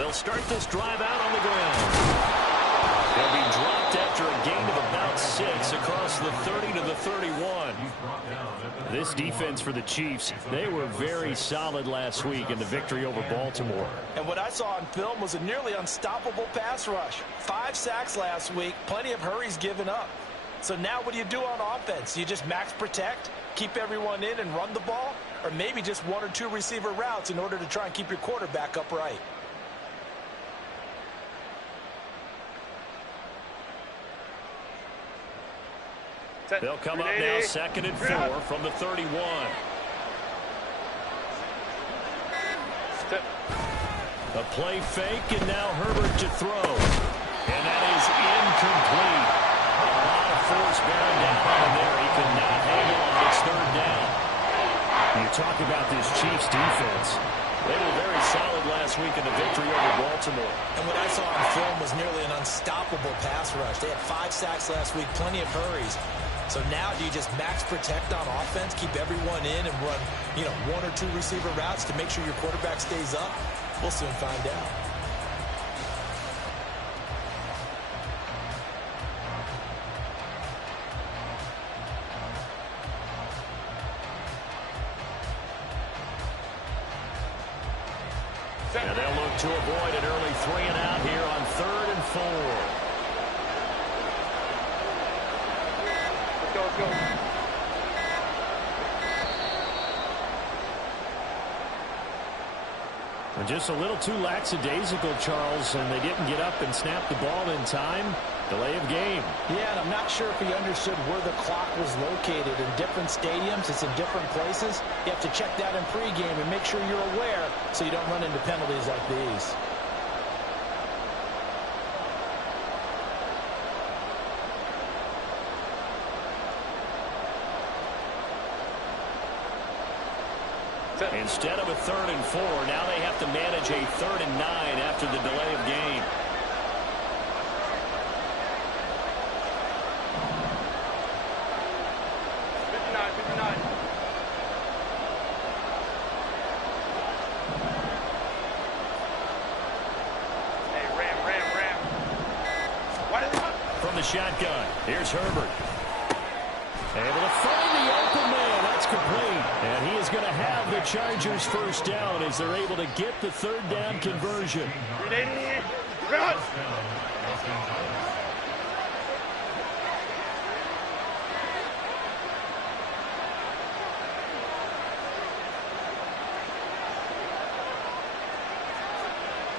They'll start this drive out on the ground. They'll be dropped after a gain of about 6 across the 30 to the 31. This defense for the Chiefs, they were very solid last week in the victory over Baltimore. And what I saw on film was a nearly unstoppable pass rush. 5 sacks last week, plenty of hurries given up. So now what do you do on offense? You just max protect, keep everyone in and run the ball? Or maybe just 1 or 2 receiver routes in order to try and keep your quarterback upright? They'll come up now 2nd and 4 from the 31. A play fake, and now Herbert to throw. And that is incomplete. A lot of force bearing down on there. He could not hang on. It's 3rd down. You talk about this Chiefs defense. They were very solid last week in the victory over Baltimore. And what I saw on film was nearly an unstoppable pass rush. They had 5 sacks last week, plenty of hurries. So now do you just max protect on offense, keep everyone in and run, 1 or 2 receiver routes to make sure your quarterback stays up? We'll soon find out. And they'll look to avoid an early 3 and out here on 3rd and 4. Go. And just a little too lackadaisical, Charles, and they didn't get up and snap the ball in time. Delay of game. Yeah, and I'm not sure if he understood where the clock was located. In different stadiums, it's in different places. You have to check that in pregame and make sure you're aware so you don't run into penalties like these. Instead of a 3rd and 4, now they have to manage a 3rd and 9 after the delay of game. Hey, Ram. From the shotgun, here's Herbert. Able to find the open man. That's complete. And he is going to have the Chargers first down as they're able to get the 3rd down conversion. Run!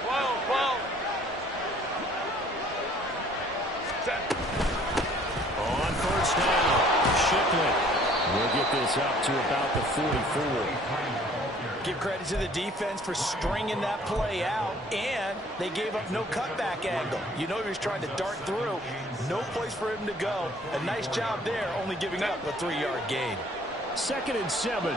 Whoa. On first down, Shipley will get this up to about the 44. Give credit to the defense for stringing that play out, and they gave up no cutback angle. You know he was trying to dart through. No place for him to go. A nice job there, only giving up a 3-yard gain. 2nd and 7.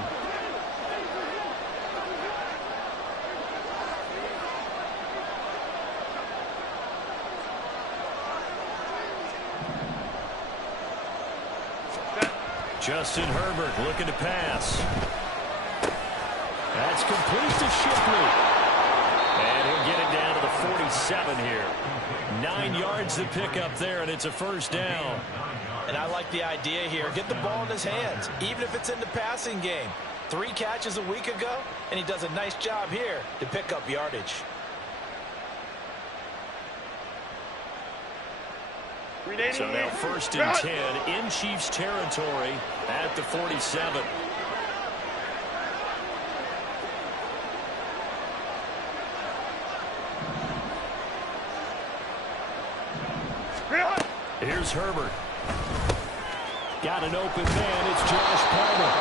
Justin Herbert looking to pass. That's complete to Shipley. And he'll get it down to the 47 here. 9 yards to pick up there, and it's a first down. And I like the idea here. Get the ball in his hands, even if it's in the passing game. 3 catches a week ago, and he does a nice job here to pick up yardage. So now 1st and 10 in Chiefs territory at the 47. Here's Herbert. Got an open man. It's Josh Palmer.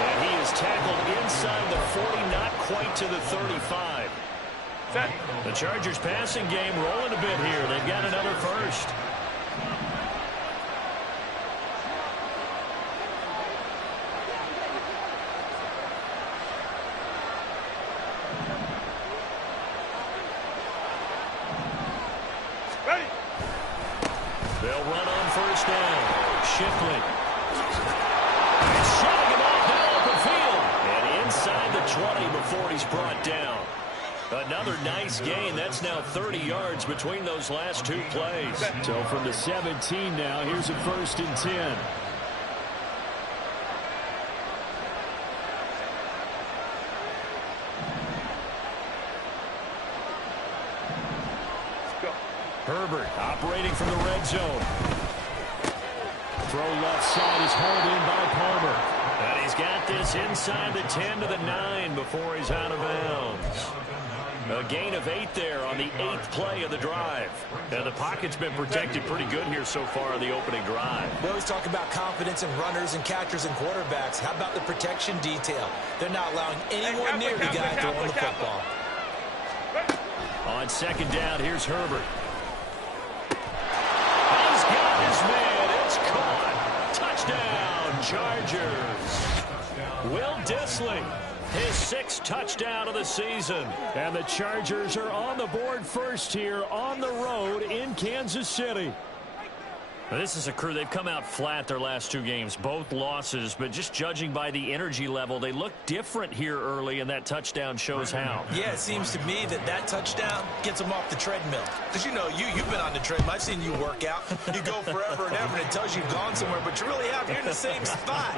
And he is tackled inside the 40, not quite to the 35. The Chargers passing game rolling a bit here. They've got another first. They'll run on first down. Shipley. And shutting him off down open field. And inside the 20 before he's brought down. Another nice gain. That's now 30 yards between those last two plays. So from the 17 now, here's a 1st and 10. Herbert operating from the red zone. Throw left side is hauled in by Palmer. And he's got this inside the 10 to the 9 before he's out of bounds. A gain of 8 there on the 8th play of the drive. And the pocket's been protected pretty good here so far on the opening drive. We always talk about confidence in runners and catchers and quarterbacks. How about the protection detail? They're not allowing anyone near the guy throwing the football. On 2nd down, here's Herbert. He's got his man. It's caught. Touchdown, Chargers. Will Dissly, his 6th touchdown of the season. And the Chargers are on the board first here on the road in Kansas City. Now, this is a crew. They've come out flat their last 2 games, both losses, but just judging by the energy level, they look different here early, and that touchdown shows how. Yeah, it seems to me that touchdown gets them off the treadmill. Because, you know, you've been on the treadmill. I've seen you work out. You go forever and ever, and it tells you you've gone somewhere, but you really have. You're in the same spot.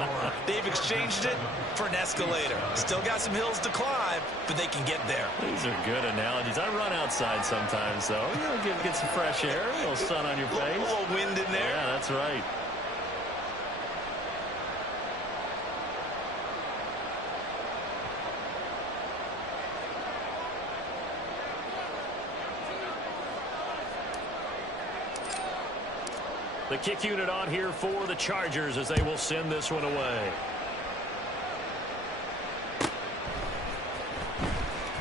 They've exchanged it for an escalator. Still got some hills to climb, but they can get there. These are good analogies. I run outside sometimes, though. You know, get some fresh air, a little sun on your face. A little wind in there. Yeah, that's right. The kick unit on here for the Chargers as they will send this one away.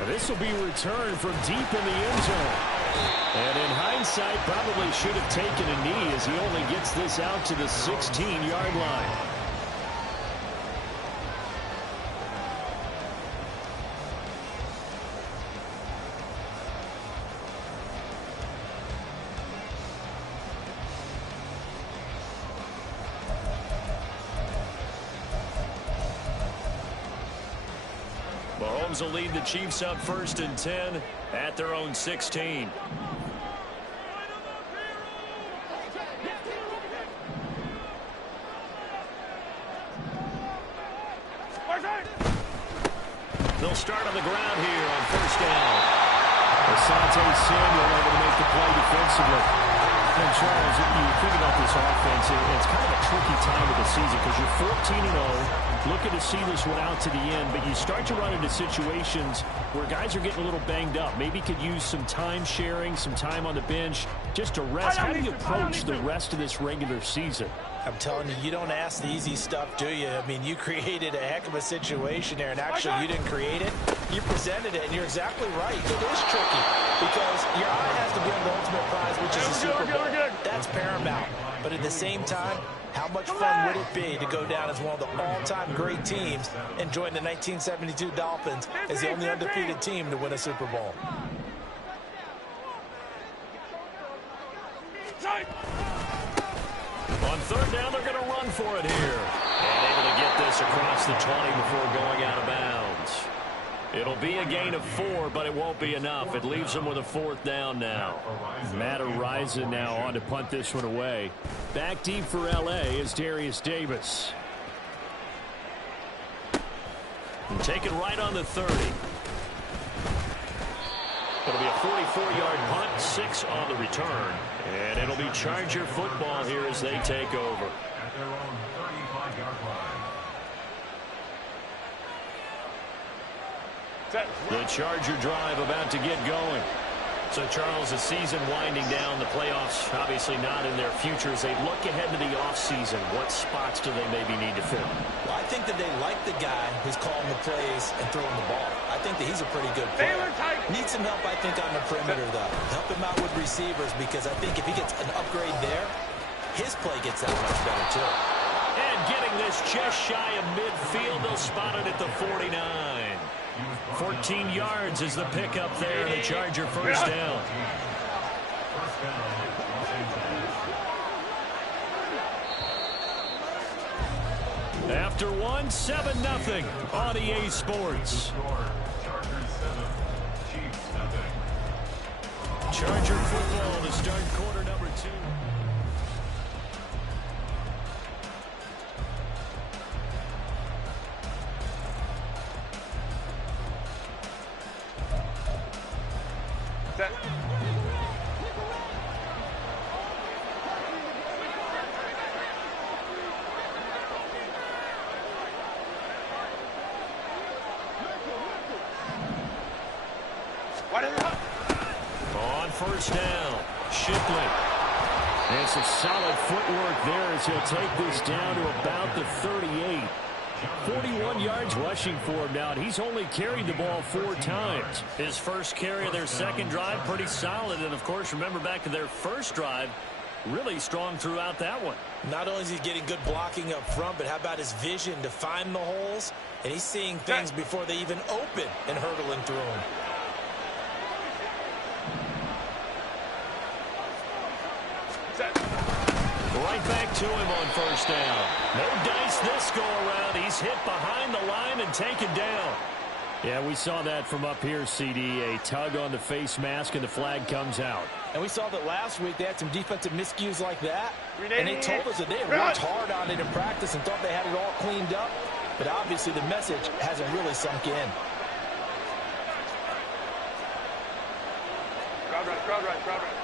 This will be returned from deep in the end zone. And in hindsight, probably should have taken a knee as he only gets this out to the 16-yard line. Mahomes will lead the Chiefs up 1st and 10 at their own 16. They'll start on the ground here on 1st down. Asante Samuel able to make the play defensively. And Charles, if you think about this offense, it's kind of a tricky time of the season because you're 14-0, looking to see this one out to the end, but you start to run into situations where guys are getting a little banged up. Maybe could use some time sharing, some time on the bench, just to rest. How do you approach the rest of this regular season? I'm telling you, you don't ask the easy stuff, do you? I mean, you created a heck of a situation there, and actually you didn't create it. You presented it, and you're exactly right. It is tricky because your eye has to be on the ultimate prize, which is the Super Bowl. That's paramount. But at the same time, how much fun would it be to go down as one of the all-time great teams and join the 1972 Dolphins as the only undefeated team to win a Super Bowl? On 3rd down, they're going to run for it here. And able to get this across the 20 before going out of bounds. It'll be a gain of 4, but it won't be enough. It leaves them with a 4th down now. Matt Araiza now on to punt this one away. Back deep for L.A. is Darius Davis. And taken right on the 30. It'll be a 44-yard punt, 6 on the return. And it'll be Charger football here as they take over. At their own 35-yard line. The Charger drive about to get going. So, Charles, the season winding down, the playoffs obviously not in their future. As they look ahead to the offseason, what spots do they maybe need to fill? Well, I think that they like the guy who's calling the plays and throwing the ball. I think that he's a pretty good player. Needs some help, I think, on the perimeter, though. Help him out with receivers because I think if he gets an upgrade there, his play gets that much better, too. And getting this just shy of midfield, they'll spot it at the 49. 14 yards is the pickup there, and the Charger 1st down. After one, 7-0 on EA Sports. Chargers 7, Chiefs Charger football to start quarter number 2. Set. What is it? On first down, Shipley. And some solid footwork there as he'll take this down to about the 38. 41 yards rushing for him now, and he's only carried the ball 4 times. His first carry of their second drive, pretty solid. And, of course, remember back to their first drive, really strong throughout that one. Not only is he getting good blocking up front, but how about his vision to find the holes? And he's seeing things before they even open and hurdling through them. Set. Right back to him on first down. No dice this go-around. He's hit behind the line and taken down. Yeah, we saw that from up here, CD. A tug on the face mask, and the flag comes out. And we saw that last week they had some defensive miscues like that. And they told us that they had worked hard on it in practice and thought they had it all cleaned up. But obviously the message hasn't really sunk in. Crowd right, crowd right, crowd right.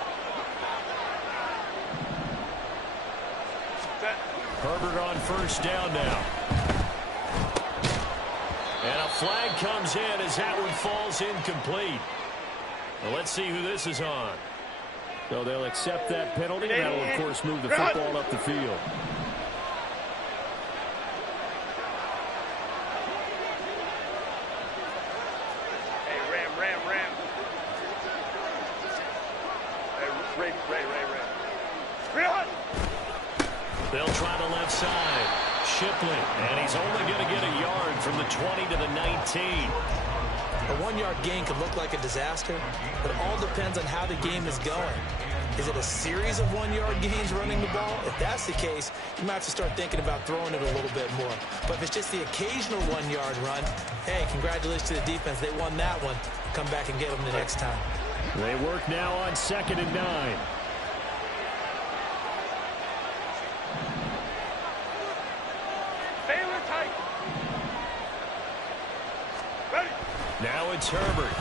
Set. Herbert on first down now. And a flag comes in as that one falls incomplete. Well, let's see who this is on. So they'll accept that penalty, and that will, of course, move the football up the field. Hey, Ram. Hey, Ray. Run! They'll try the left side. Shipley, and he's only going to get a yard from the 20 to the 19. A 1-yard gain could look like a disaster, but it all depends on how the game is going. Is it a series of 1-yard gains running the ball? If that's the case, you might have to start thinking about throwing it a little bit more. But if it's just the occasional 1-yard run, hey, congratulations to the defense. They won that one. Come back and get them the next time. They work now on 2nd and 9. Baylor tight. Ready. Now it's Herbert.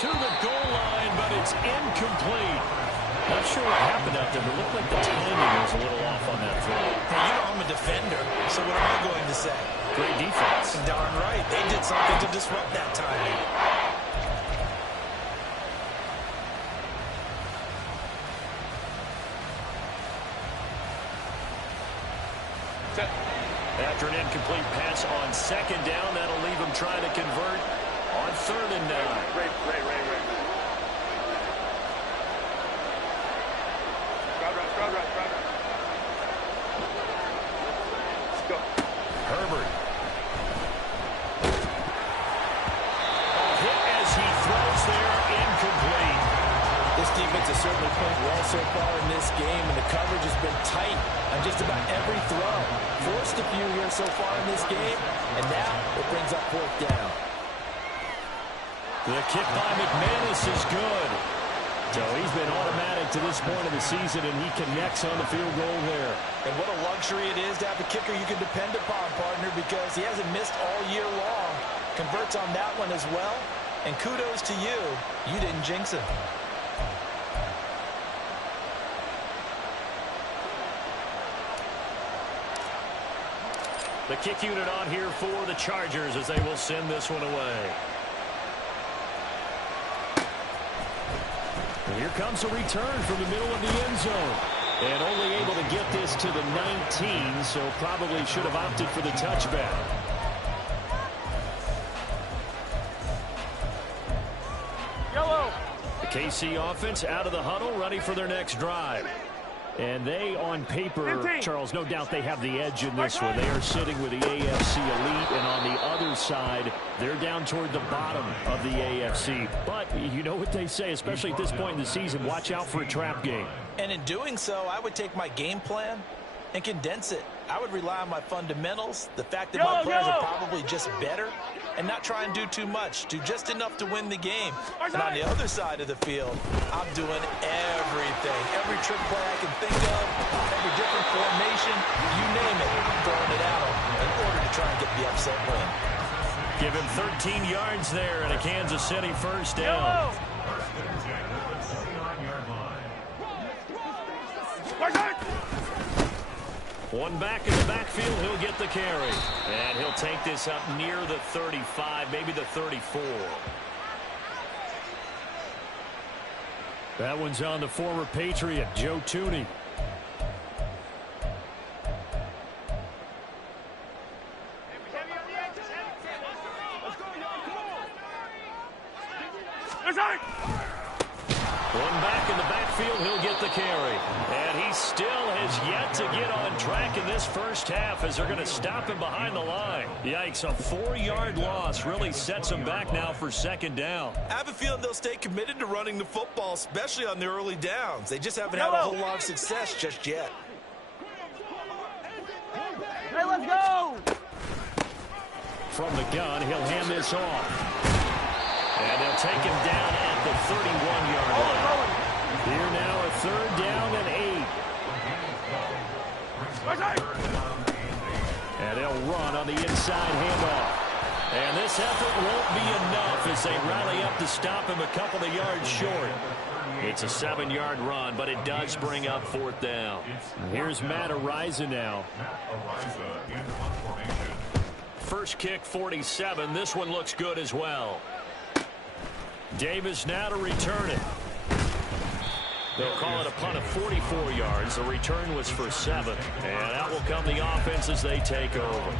To the goal line, but it's incomplete. Not sure what happened out there, but it looked like the timing was a little off on that throw. Hey, you know I'm a defender, so what am I going to say? Great defense. Darn right. They did something to disrupt that timing. Set. After an incomplete pass on 2nd down, that'll leave him trying to convert on 3rd and 9. Ray. Crowd right. Let's go. Herbert. Hit as he throws there, incomplete. This defense has certainly played well so far in this game, and the coverage has been tight on just about every throw. Forced a few here so far in this game, and now it brings up 4th down. The kick by McManus is good. So he's been automatic to this point of the season, and he connects on the field goal there. And what a luxury it is to have a kicker you can depend upon, partner, because he hasn't missed all year long. Converts on that one as well. And kudos to you. You didn't jinx him. The kick unit on here for the Chargers as they will send this one away. And here comes a return from the middle of the end zone. And only able to get this to the 19, so probably should have opted for the touchback. Yellow. The KC offense out of the huddle, ready for their next drive. And they, on paper, Charles, no doubt they have the edge in this one. They are sitting with the AFC elite, and on the other side, they're down toward the bottom of the AFC. But you know what they say, especially at this point in the season, watch out for a trap game. And in doing so, I would take my game plan and condense it. I would rely on my fundamentals, the fact that my players are probably just better, and not try and do too much. Do just enough to win the game. And on the other side of the field, I'm doing everything. Every trick play I can think of, every different formation, you name it, I'm throwing it out in order to try and get the upset win. Give him 13 yards there and a Kansas City first down. One back in the backfield, he'll get the carry. And he'll take this up near the 35, maybe the 34. That one's on the former Patriot, Joe Thuney. One back in the backfield, he'll get the carry. And he still has yet to get on track in this first half as they're going to stop him behind the line. Yikes, a 4-yard loss really sets him back now for second down. I have a feeling they'll stay committed to running the football, especially on the early downs. They just haven't had a whole lot of success just yet. Hey, let's go! From the gun, he'll hand this off. And they'll take him down at the 31-yard line. Here now a third down and 8. And they'll run on the inside handoff. And this effort won't be enough as they rally up to stop him a couple of yards short. It's a 7-yard run, but it does bring up fourth down. Here's Matt Ariza now. First kick, 47. This one looks good as well. Davis now to return it. They'll call it a punt of 44 yards. The return was for 7. And out will come the offense as they take over.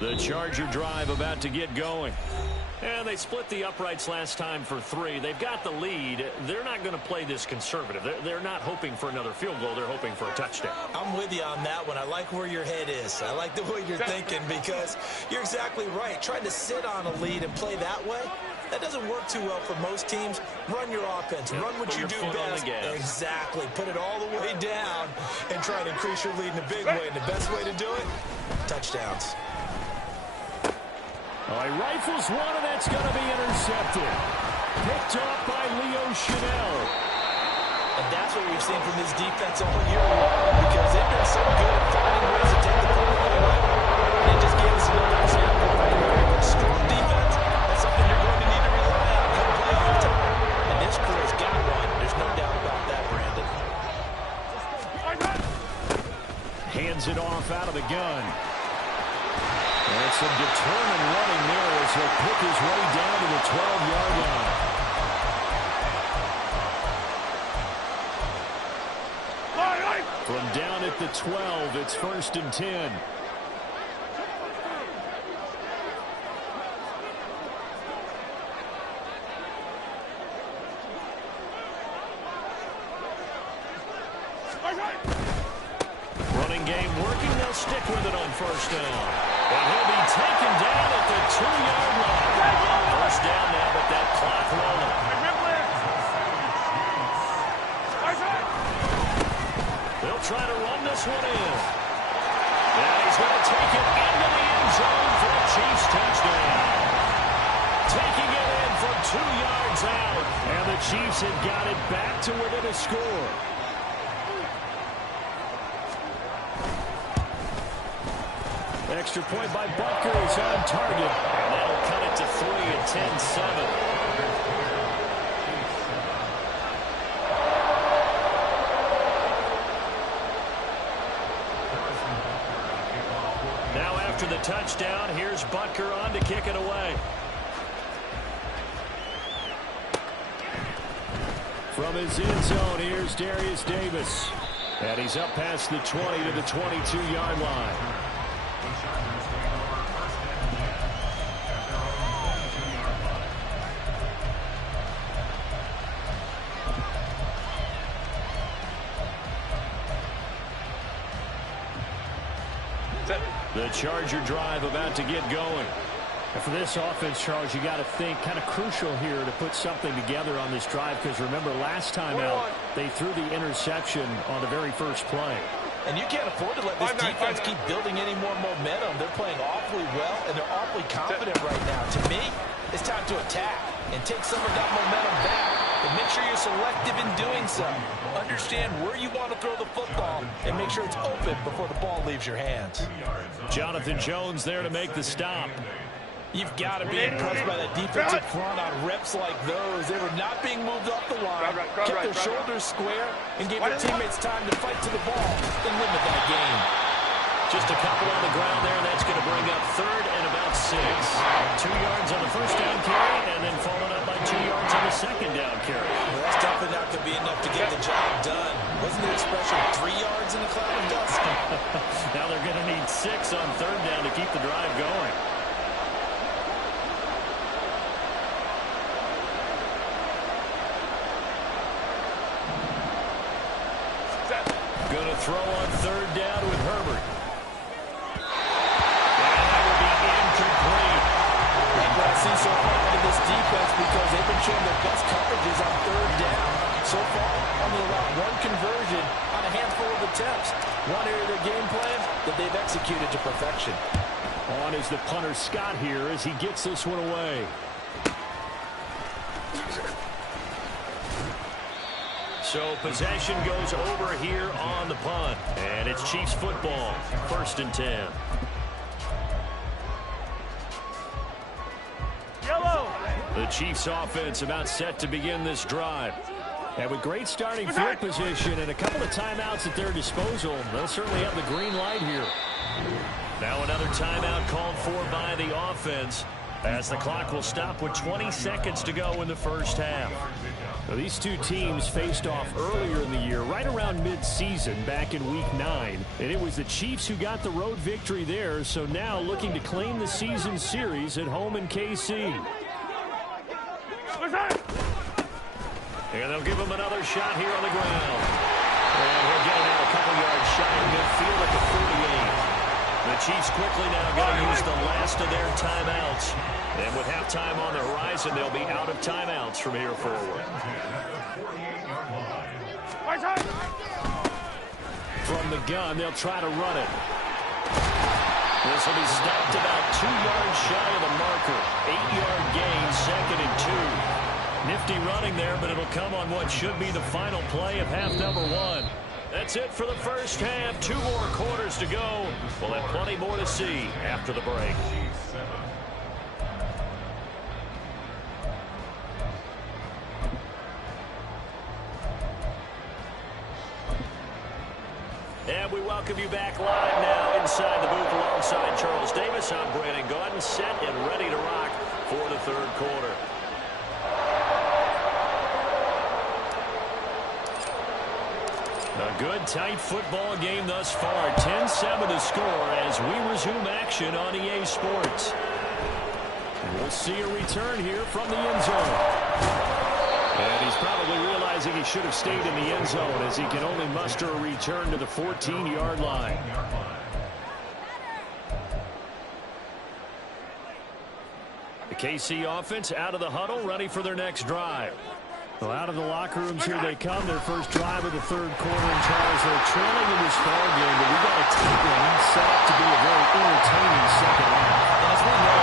The Charger drive about to get going. And they split the uprights last time for 3. They've got the lead. They're not going to play this conservative. They're not hoping for another field goal. They're hoping for a touchdown. I'm with you on that one. I like where your head is. I like the way you're thinking because you're exactly right. Trying to sit on a lead and play that way, that doesn't work too well for most teams. Run your offense. Run what you do best. Exactly. Put it all the way down and try to increase your lead in a big way. And the best way to do it, touchdowns. Oh, he rifles one, and that's going to be intercepted. Picked off by Leo Chanel. And that's what we've seen from this defense all year long because they've been so good at finding ways to take the football away. And it just gave us another example right here. A strong defense, that's something you're going to need to rely on come playoff time. And this crew has got one. There's no doubt about that, Brandon. Hands it off out of the gun. And some determined running there as he'll pick his way down to the 12-yard line. From down at the 12, it's 1st and 10. Running game working. They'll stick with it on 1st down. And he'll be taken down at the 2-yard line. First down now, but that clock rolling. They'll try to run this one in. And he's going to take it into the end zone for a Chiefs touchdown. Taking it in from 2 yards out. And the Chiefs have got it back to within a score. Extra point by Butker is on target. And that'll cut it to 3 at 10-7. Now after the touchdown, here's Butker on to kick it away. From his end zone, here's Darius Davis. And he's up past the 20 to the 22-yard line. The Charger drive about to get going. And for this offense, Charles, you got to think kind of crucial here to put something together on this drive, because remember last time out they threw the interception on the very first play. And you can't afford to let this defense keep building any more momentum. They're playing awfully well, and they're awfully confident right now. To me, it's time to attack and take some of that momentum back. But make sure you're selective in doing so. Understand where you want to throw the football and make sure it's open before the ball leaves your hands. Jonathan Jones there to make the stop. You've got to be impressed by that defensive front on reps like those. They were not being moved off the line, kept their shoulders square, and gave their teammates time to fight to the ball and limit that gain. Just a couple on the ground there. That's going to bring up third and about 6. 2 yards on the first down carry, and then followed up by 2 yards on the second down carry. Well, that's definitely not going to be enough to get the job done. Wasn't the expression 3 yards in a cloud of dust? Now they're going to need 6 on third down to keep the drive going. Going to throw on third down with Herbert. And that will be incomplete. That's what I see so far out of this defense, because they've been showing their best coverages on third down. So far, only allowed 1 conversion on a handful of attempts. One area of their game plan that they've executed to perfection. On is the punter Scott here as he gets this one away. So possession goes over here on the punt. And it's Chiefs football. 1st and 10. Yellow. The Chiefs offense about set to begin this drive. And with great starting field position and a couple of timeouts at their disposal, they'll certainly have the green light here. Now another timeout called for by the offense, as the clock will stop with 20 seconds to go in the first half. Now, these two teams faced off earlier in the year, right around mid-season, back in Week 9. And it was the Chiefs who got the road victory there, so now looking to claim the season series at home in KC. And they'll give him another shot here on the ground. And we're getting out a couple yards shy of midfield at the 48. The Chiefs quickly now going to use the last of their timeouts. And with halftime on the horizon, they'll be out of timeouts from here forward. From the gun, they'll try to run it. This will be stopped about 2 yards shy of the marker. 8-yard gain, 2nd and 2. Nifty running there, but it'll come on what should be the final play of half number 1. That's it for the first half. 2 more quarters to go. We'll have plenty more to see after the break. And we welcome you back live now inside the booth alongside Charles Davis. I'm Brandon Gaudin, set and ready to rock for the third quarter. A good, tight football game thus far. 10-7 to score as we resume action on EA Sports. And we'll see a return here from the end zone. And he's probably realizing he should have stayed in the end zone as he can only muster a return to the 14-yard line. The KC offense out of the huddle, ready for their next drive. Well, out of the locker rooms here they come. Their first drive of the third quarter. And Charles, they're trailing in this ball game, but we got a tight one set up to be a very entertaining second half. As we know,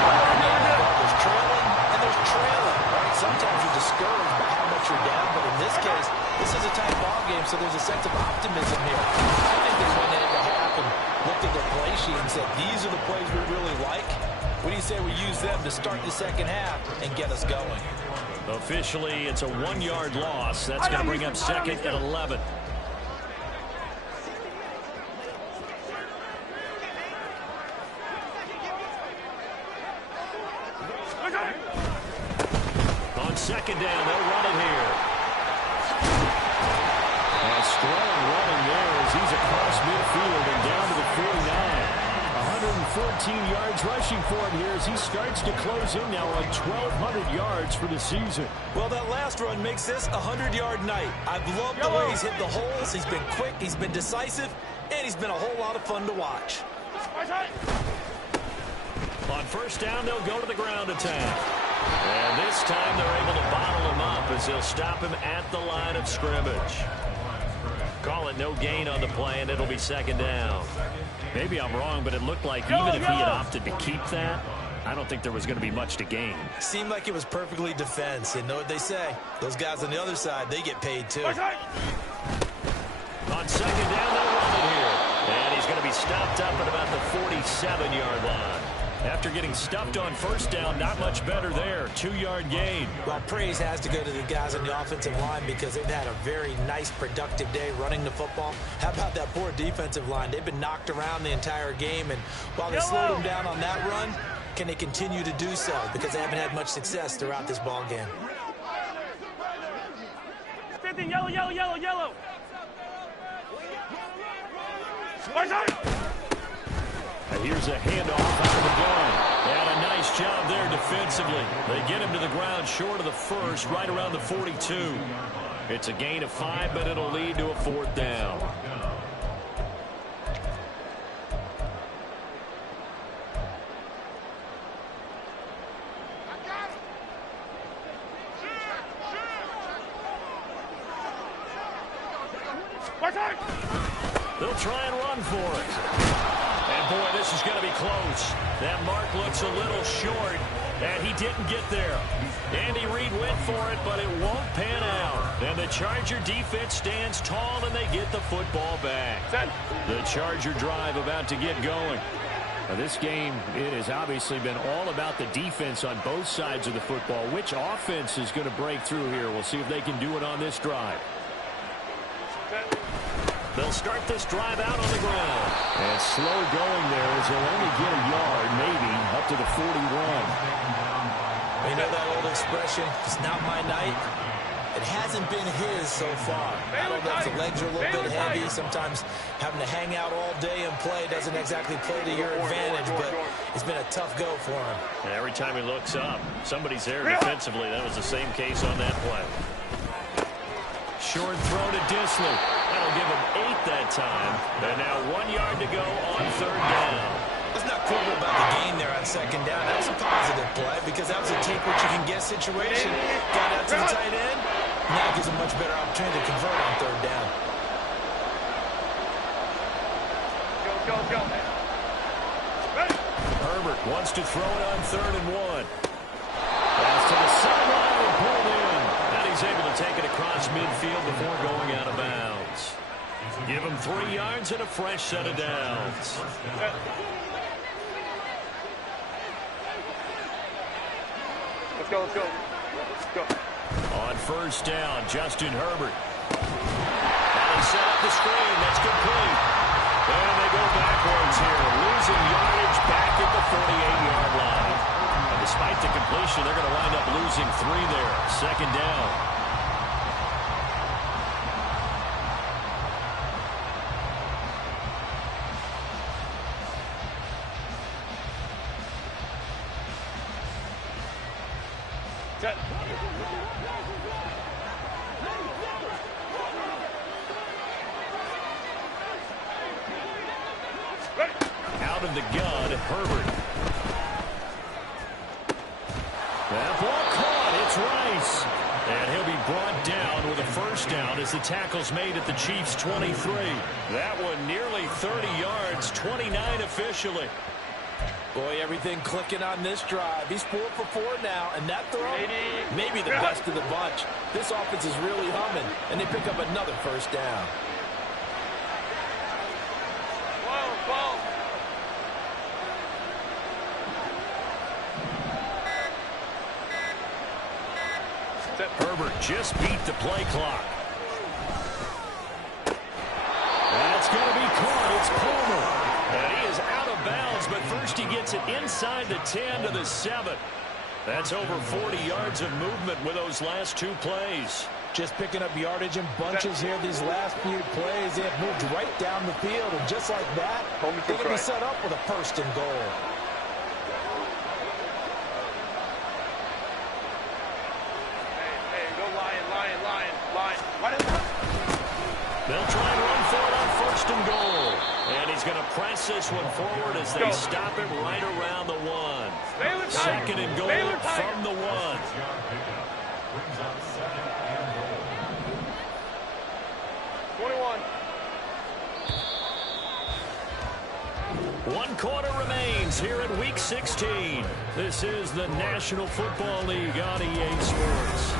there's trailing and there's trailing, right? Sometimes you're discouraged by how much you're down, but in this case, this is a tight ball game, so there's a sense of optimism here. I think they went into half and looked at their play sheet and said, these are the plays we really like. What do you say we use them to start the second half and get us going? Officially, it's a 1-yard loss. That's going to bring up 2nd and 11. On 2nd down, they'll run it here. And strong running there as he's across midfield and down to the 49. 114 yards rushing for him here as he starts to close in now on 1,200 yards for the season. Well, that last run makes this a 100-yard night. I've loved the way he's hit the holes. He's been quick, he's been decisive, and he's been a whole lot of fun to watch. On first down, they'll go to the ground attack. And this time they're able to bottle him up as they'll stop him at the line of scrimmage. Call it no gain on the play, and it'll be second down. Maybe I'm wrong, but it looked like even if he had opted to keep that, I don't think there was going to be much to gain. Seemed like it was perfectly defense. And know what they say? Those guys on the other side, they get paid too. On second down, they'll run it here. And he's going to be stopped up at about the 47-yard line. After getting stuffed on first down, not much better there. 2-yard gain. Well, praise has to go to the guys on the offensive line because they've had a very nice, productive day running the football. How about that poor defensive line? They've been knocked around the entire game, and while they slowed them down on that run, can they continue to do so? Because they haven't had much success throughout this ball game. 15, yellow, yellow, yellow, yellow. Here's a handoff out of the gun. And a nice job there defensively. They get him to the ground short of the first, right around the 42. It's a gain of 5, but it'll lead to a 4th down. They'll try and run for it. And boy, this is going to be close. That mark looks a little short, and he didn't get there. Andy Reid went for it, but it won't pan out. And the Charger defense stands tall, and they get the football back. The Charger drive about to get going. Now, this game, it has obviously been all about the defense on both sides of the football. Which offense is going to break through here? We'll see if they can do it on this drive. They'll start this drive out on the ground. And slow going there as they'll only get a yard, maybe, up to the 41. You know that old expression, it's not my night? It hasn't been his so far. I don't know if the legs are a little bit heavy. Sometimes having to hang out all day and play doesn't exactly play to your advantage, but it's been a tough go for him. And every time he looks up, somebody's there defensively. That was the same case on that play. Short throw to Disley. That'll give him 8 that time. And now 1 yard to go on 3rd down. Let's not quibble about the gain there on 2nd down. That was a positive play because that was a take-what-you-can-get situation. Got out to the tight end. Now it gives him much better opportunity to convert on 3rd down. Go. Herbert wants to throw it on 3rd and 1. Pass to the sideline and pulled in. And he's able to take it across midfield before going out of bounds. Give him 3 yards and a fresh set of downs. Let's go. On first down, Justin Herbert. Now they set up the screen. That's complete. And they go backwards here, losing yardage back at the 48-yard line. And despite the completion, they're going to wind up losing 3 there. 2nd down. Out of the gun, Herbert. That ball caught. It's Rice. And he'll be brought down with a first down as the tackle's made at the Chiefs' 23. That one nearly 30 yards, 29 officially. Boy, everything clicking on this drive. He's 4 for 4 now, and that throw, maybe the best of the bunch. This offense is really humming, and they pick up another first down. Ball. Herbert just beat the play clock. That's going to be caught. It's Palmer. And he is out of bounds, but first he gets it inside the 10 to the 7. That's over 40 yards of movement with those last 2 plays. Just picking up yardage in bunches here these last few plays. They have moved right down the field, and just like that, they're going to be set up with a first and goal. Hey, go Lion. They'll try and run for it on 1st and goal. And he's He's going to press this one forward as they stop him right around the 1. Second and goal from the 1. Brings up second and goal. 21. 1 quarter remains here in Week 16. This is the National Football League on EA Sports.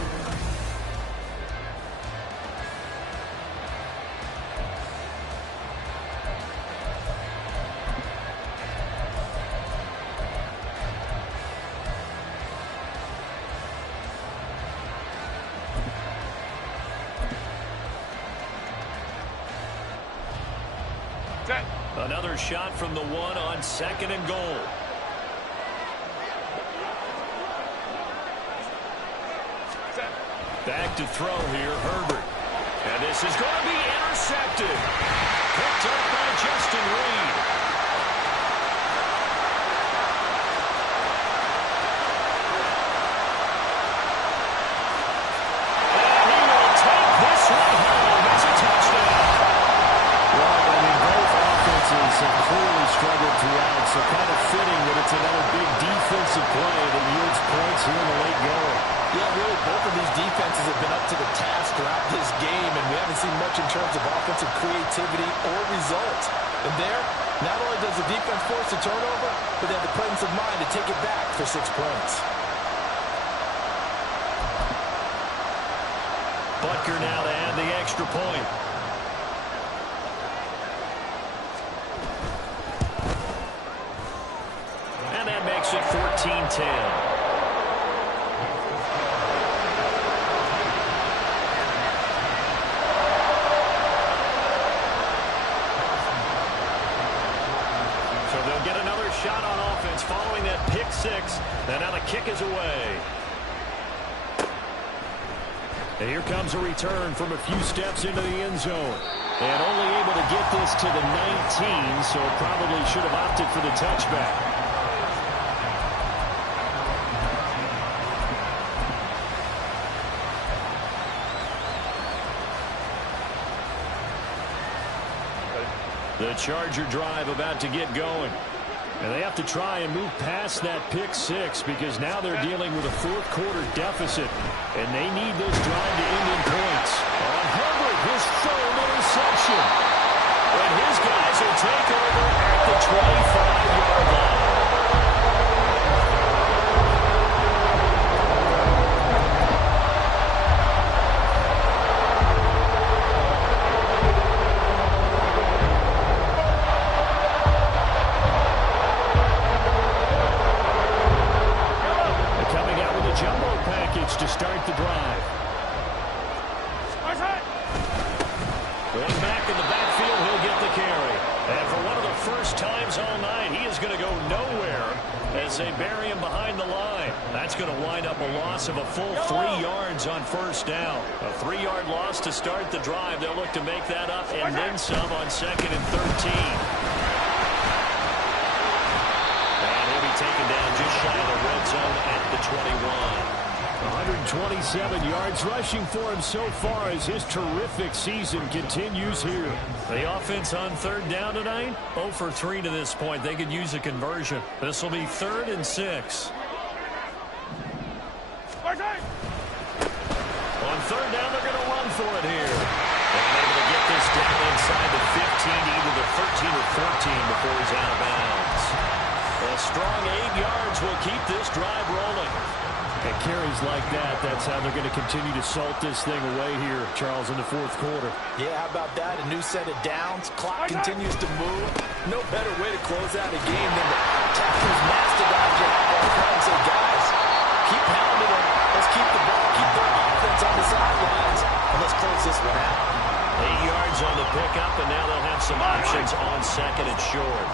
Another shot from the 1 on second and goal. Back to throw here, Herbert. And this is going to be intercepted. Picked up by Justin Reed. And he will take this one home. It's a touchdown. Well, I mean, both offenses have clearly struggled throughout, so kind of fitting that it's another big defensive play that yields points here in the late going. Yeah, really, both of these defenses have been up to the task throughout this game, and we haven't seen much in terms of offensive creativity or results. And there, not only does the defense force a turnover, but they have the presence of mind to take it back for 6 points. Butker now to add the extra point. And that makes it 14-10. Shot on offense following that pick 6. And now the kick is away. And here comes a return from a few steps into the end zone. And only able to get this to the 19, so probably should have opted for the touchback. The Charger drive about to get going. And they have to try and move past that pick 6 because now they're dealing with a fourth quarter deficit. And they need this drive to end in points. On Herbert, his third interception. And his guys will take over at the 25-yard line. To start the drive. Going back in the backfield, he'll get the carry. And for one of the first times all night, he is going to go nowhere as they bury him behind the line. That's going to wind up a loss of a full 3 yards on first down. A 3-yard loss to start the drive. They'll look to make that up and then some on second and 13. And he'll be taken down just shy of the red zone at the 21. 127 yards rushing for him so far as his terrific season continues here. The offense on third down tonight, 0 for 3 to this point. They could use a conversion. This will be 3rd and 6. On third down, they're going to run for it here. They're able to get this down inside the 15, either the 13 or 14 before he's out of bounds. A strong 8 yards will keep this drive rolling. And carries like that, that's how they're going to continue to salt this thing away here, Charles, in the fourth quarter. Yeah, how about that? A new set of downs. Clock continues to move. No better way to close out a game than to tap those mastodons you have on front and say, guys, keep pounding them. Let's keep the ball, keep their offense on the sidelines, and let's close this one out. 8 yards on the pickup, and now they'll have some options on second and short.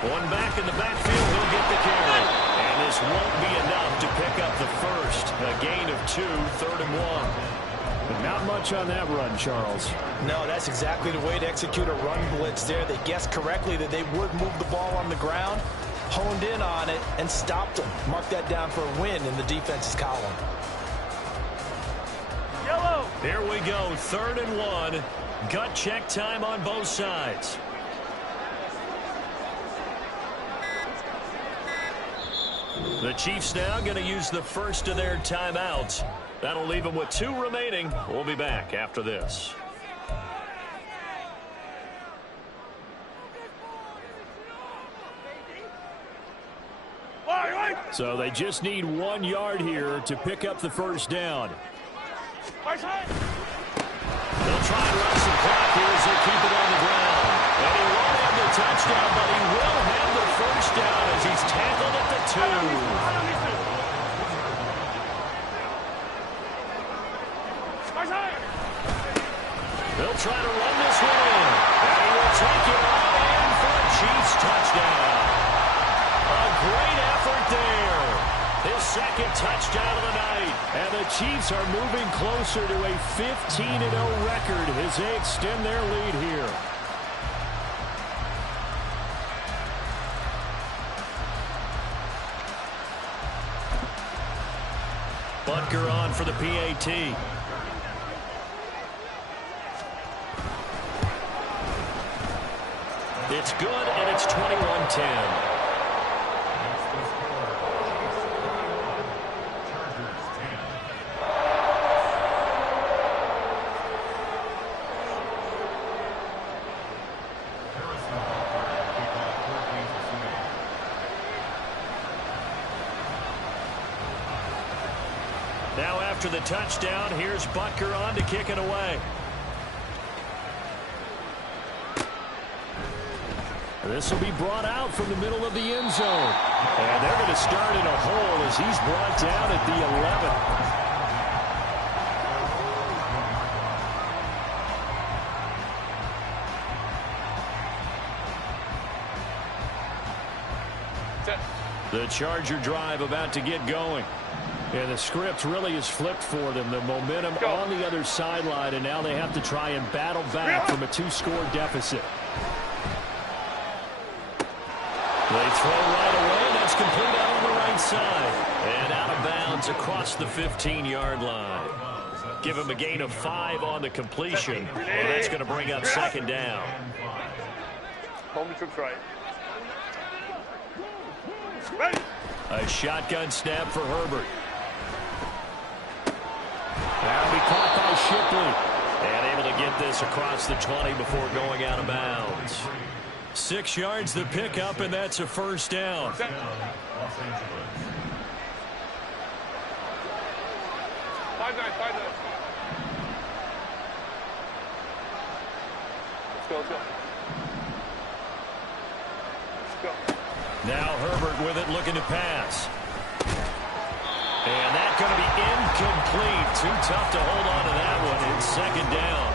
One back in the backfield, he'll get the carry. And this won't be enough to pick up the first. A gain of 2, 3rd and 1. But not much on that run, Charles. No, that's exactly the way to execute a run blitz there. They guessed correctly that they would move the ball on the ground, honed in on it, and stopped them. Mark that down for a win in the defense's column. Yellow. Here we go, 3rd and 1. Gut check time on both sides. The Chiefs now going to use the first of their timeouts. That'll leave them with 2 remaining. We'll be back after this. So they just need 1 yard here to pick up the first down. They'll try and run some clock here as they keep it on the ground. And he won't have the touchdown, but he will have the first down as he's tackled at the 2. They'll try to run this one in. And he will take it all in for a Chiefs touchdown. A great effort there. His 2nd touchdown of the night. And the Chiefs are moving closer to a 15-0 record as they extend their lead here. Butker on for the PAT. It's good, and it's 21-10. Now after the touchdown, here's Butker on to kick it away. This will be brought out from the middle of the end zone. And they're going to start in a hole as he's brought down at the 11. The Charger drive about to get going. And the script really is flipped for them. The momentum on the other sideline, and now they have to try and battle back from a 2-score deficit. They throw right away, and that's complete out on the right side. And out of bounds across the 15-yard line. Give him a gain of 5 on the completion, and that's going to bring up 2nd down. Home troops right. A shotgun snap for Herbert. That'll be caught by Shipley. And able to get this across the 20 before going out of bounds. 6 yards the pickup, and that's a first down. Let's go. Now Herbert with it, looking to pass. And that's going to be incomplete. Too tough to hold on to that one. It's 2nd down.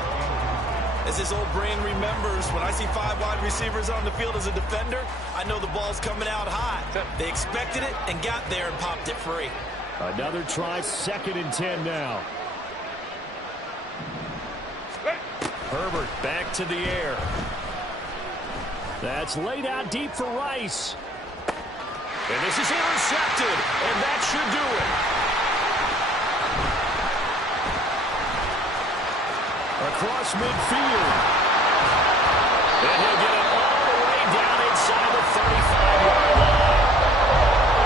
As his old brain remembers, when I see 5 wide receivers on the field as a defender, I know the ball's coming out high. They expected it and got there and popped it free. Another try, 2nd and 10 now. Herbert back to the air. That's laid out deep for Rice. And this is intercepted, and that should do it. Across midfield. And he'll get it all the way down inside the 35-yard line.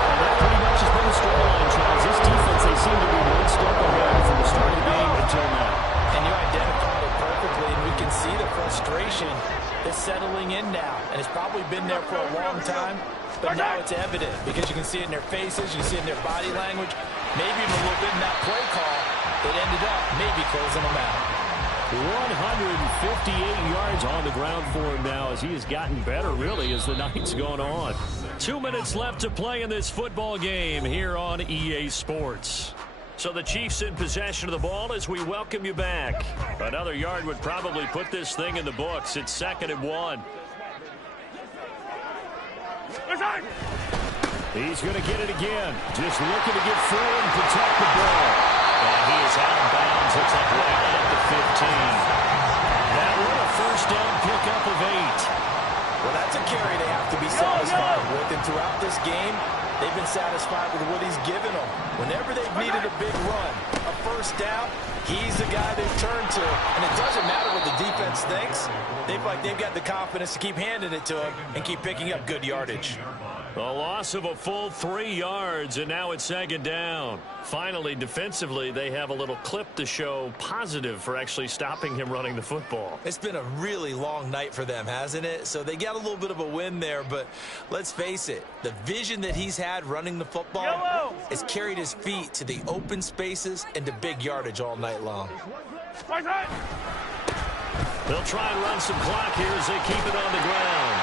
And that pretty much has been the storyline, Charles. This defense, they seem to be one step ahead from the start of the game until now. And you identified it perfectly, and we can see the frustration is settling in now. And it's probably been there for a long time, but now it's evident because you can see it in their faces, you can see it in their body language, maybe even a little bit in that play call that ended up maybe closing them out. 158 yards on the ground for him now as he has gotten better, really, as the night's gone on. 2 minutes left to play in this football game here on EA Sports. So the Chiefs in possession of the ball as we welcome you back. Another yard would probably put this thing in the books. It's 2nd and 1. He's going to get it again. Just looking to get through and protect the ball. And he is out of bounds. Looks like right at the 15. That one a first down pickup of 8. Well, that's a carry they have to be satisfied with. And throughout this game, they've been satisfied with what he's given them. Whenever they've needed a big run, a first down, he's the guy they turn to. And it doesn't matter what the defense thinks. They've got the confidence to keep handing it to him and keep picking up good yardage. A loss of a full 3 yards, and now it's second down. Finally, defensively, they have a little clip to show positive for actually stopping him running the football. It's been a really long night for them, hasn't it? So they got a little bit of a win there, but let's face it, the vision that he's had running the football has carried his feet to the open spaces and to big yardage all night long. They'll try and run some clock here as they keep it on the ground.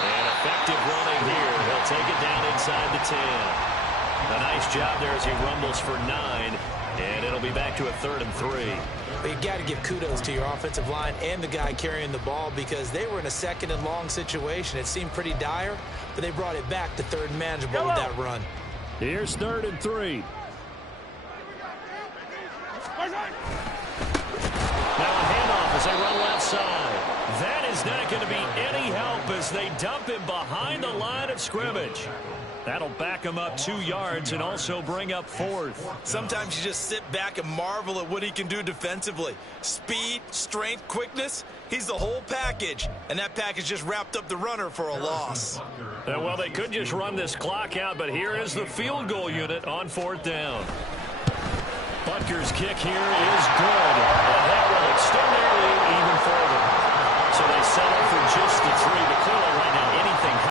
And effective running here. He'll take it down inside the 10. A nice job there as he rumbles for 9. And it'll be back to a 3rd and 3. You've got to give kudos to your offensive line and the guy carrying the ball because they were in a 2nd and long situation. It seemed pretty dire, but they brought it back to 3rd and manageable with that run. Here's 3rd and 3. Now a handoff as they run left side. That is not going to be any help as they dump him behind the line of scrimmage. That'll back him up 2 yards and also bring up 4th. Sometimes you just sit back and marvel at what he can do defensively. Speed, strength, quickness, he's the whole package. And that package just wrapped up the runner for a loss. Well, they could just run this clock out, but here is the field goal unit on 4th down. Butker's kick here is good. And that will extend their lead even further. So they settle for just the 3.